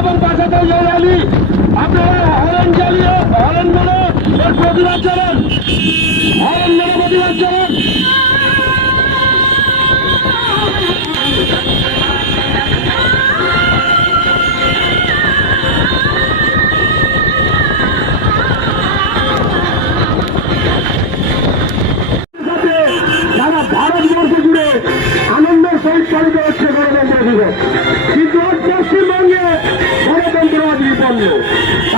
এবং বাঁচাতে র্যালি আপনারা হরেন জ্বালিয়ে হরেন মেরে এর প্রতিবাদ জানান, হরেন মেরে প্রতিবাদ জানান। সারা ভারতবর্ষ জুড়ে আনন্দের সহিত পালিত হচ্ছে গণতন্ত্র দিবস, কিন্তু পশ্চিমবঙ্গে গণতন্ত্র আজ বিপন্ন।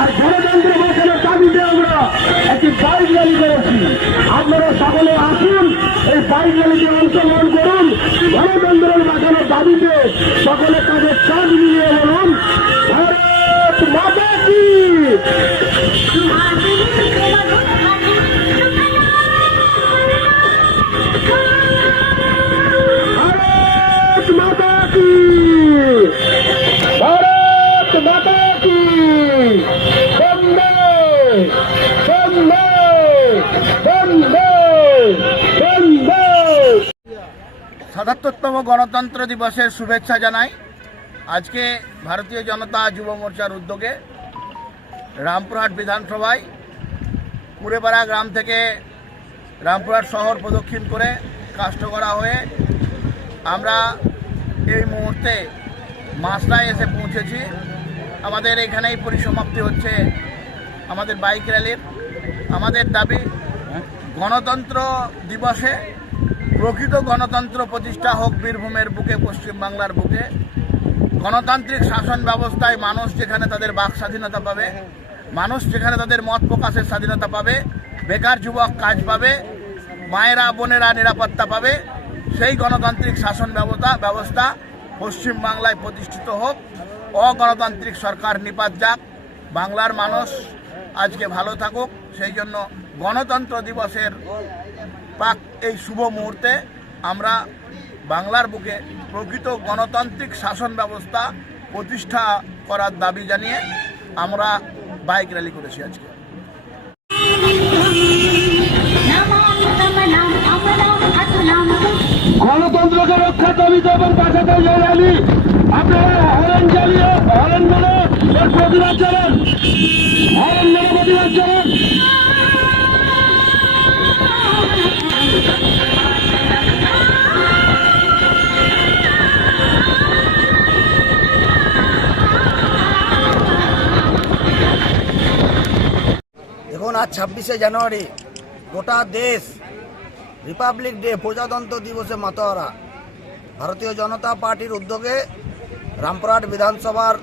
আর গণতন্ত্র বাঁচানোর দাবিতে আমরা একটি বাইক র্যালি করেছি। আপনারা সকলে আসুন, এই বাইক র্যালিতে অংশগ্রহণ করুন। গণতন্ত্রের বাঁচানোর দাবিতে সকলে কাজে কাজ নিয়ে বলুন ভারত মাতা কি। সাতাত্তরতম গণতন্ত্র দিবসের শুভেচ্ছা জানাই। আজকে ভারতীয় জনতা যুব মোর্চার উদ্যোগে রামপুরহাট বিধানসভায় কুড়েপাড়া গ্রাম থেকে রামপুরহাট শহর প্রদক্ষিণ করে কাষ্টগড়া হয়ে আমরা এই মুহূর্তে মাসলায় এসে পৌঁছেছি। আমাদের এখানেই পরিসমাপ্তি হচ্ছে আমাদের বাইক র্যালির। আমাদের দাবি গণতন্ত্র দিবসে প্রকৃত গণতন্ত্র প্রতিষ্ঠা হোক বীরভূমের বুকে, পশ্চিমবাংলার বুকে। গণতান্ত্রিক শাসন ব্যবস্থায় মানুষ যেখানে তাদের বাক স্বাধীনতা পাবে, মানুষ যেখানে তাদের মত প্রকাশের স্বাধীনতা পাবে, বেকার যুবক কাজ পাবে, মায়েরা বোনেরা নিরাপত্তা পাবে, সেই গণতান্ত্রিক শাসন ব্যবস্থা পশ্চিমবাংলায় প্রতিষ্ঠিত হোক। অগণতান্ত্রিক সরকার নিপাত যাক, বাংলার মানুষ আজকে ভালো থাকুক। সেই জন্য গণতন্ত্র দিবসের পাক এই শুভ মুহূর্তে আমরা বাংলার বুকে প্রকৃত গণতান্ত্রিক শাসন ব্যবস্থা প্রতিষ্ঠা করার দাবি জানিয়ে আমরা বাইক র্যালি করেছি আজকে। গণতন্ত্রকে রক্ষার দাবিতে এবং বাঁচাতে র্যালি আপনারা হরেন জ্বালিয়ে হরেন মেরে এর প্রতিবাদ জানান, হরেন মেরে প্রতিবাদ জানান। দেখুন, আজ 26শে জানুয়ারি গোটা দেশ রিপাবলিক ডে, প্রজাতন্ত্র দিবসে মাতোয়ারা। ভারতীয় জনতা পার্টির উদ্যোগে রামপুরহাট বিধানসভার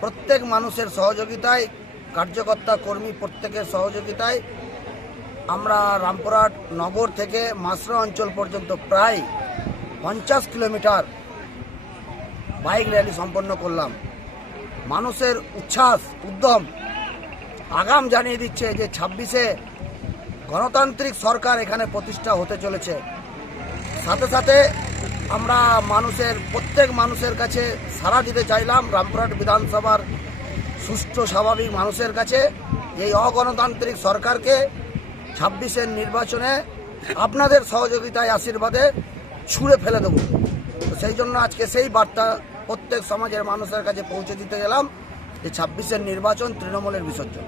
প্রত্যেক মানুষের সহযোগিতায়, কার্যকর্তা কর্মী প্রত্যেকের সহযোগিতায় আমরা রামপুরহাট নগর থেকে মাসরা অঞ্চল পর্যন্ত প্রায় 50 কিলোমিটার বাইক র্যালি সম্পন্ন করলাম। মানুষের উচ্ছ্বাস, উদ্যম আগাম জানিয়ে দিচ্ছে যে 26শে গণতান্ত্রিক সরকার এখানে প্রতিষ্ঠা হতে চলেছে। সাথে সাথে আমরা প্রত্যেক মানুষের কাছে সাড়া দিতে চাইলাম, রামপুরহাট বিধানসভার সুষ্ঠু স্বাভাবিক মানুষের কাছে, এই অগণতান্ত্রিক সরকারকে 26শে নির্বাচনে আপনাদের সহযোগিতায়, আশীর্বাদে ছুঁড়ে ফেলে দেব। তো সেই জন্য আজকে সেই বার্তা প্রত্যেক সমাজের মানুষের কাছে পৌঁছে দিতে গেলাম যে 26শে নির্বাচন তৃণমূলের বিসর্জন।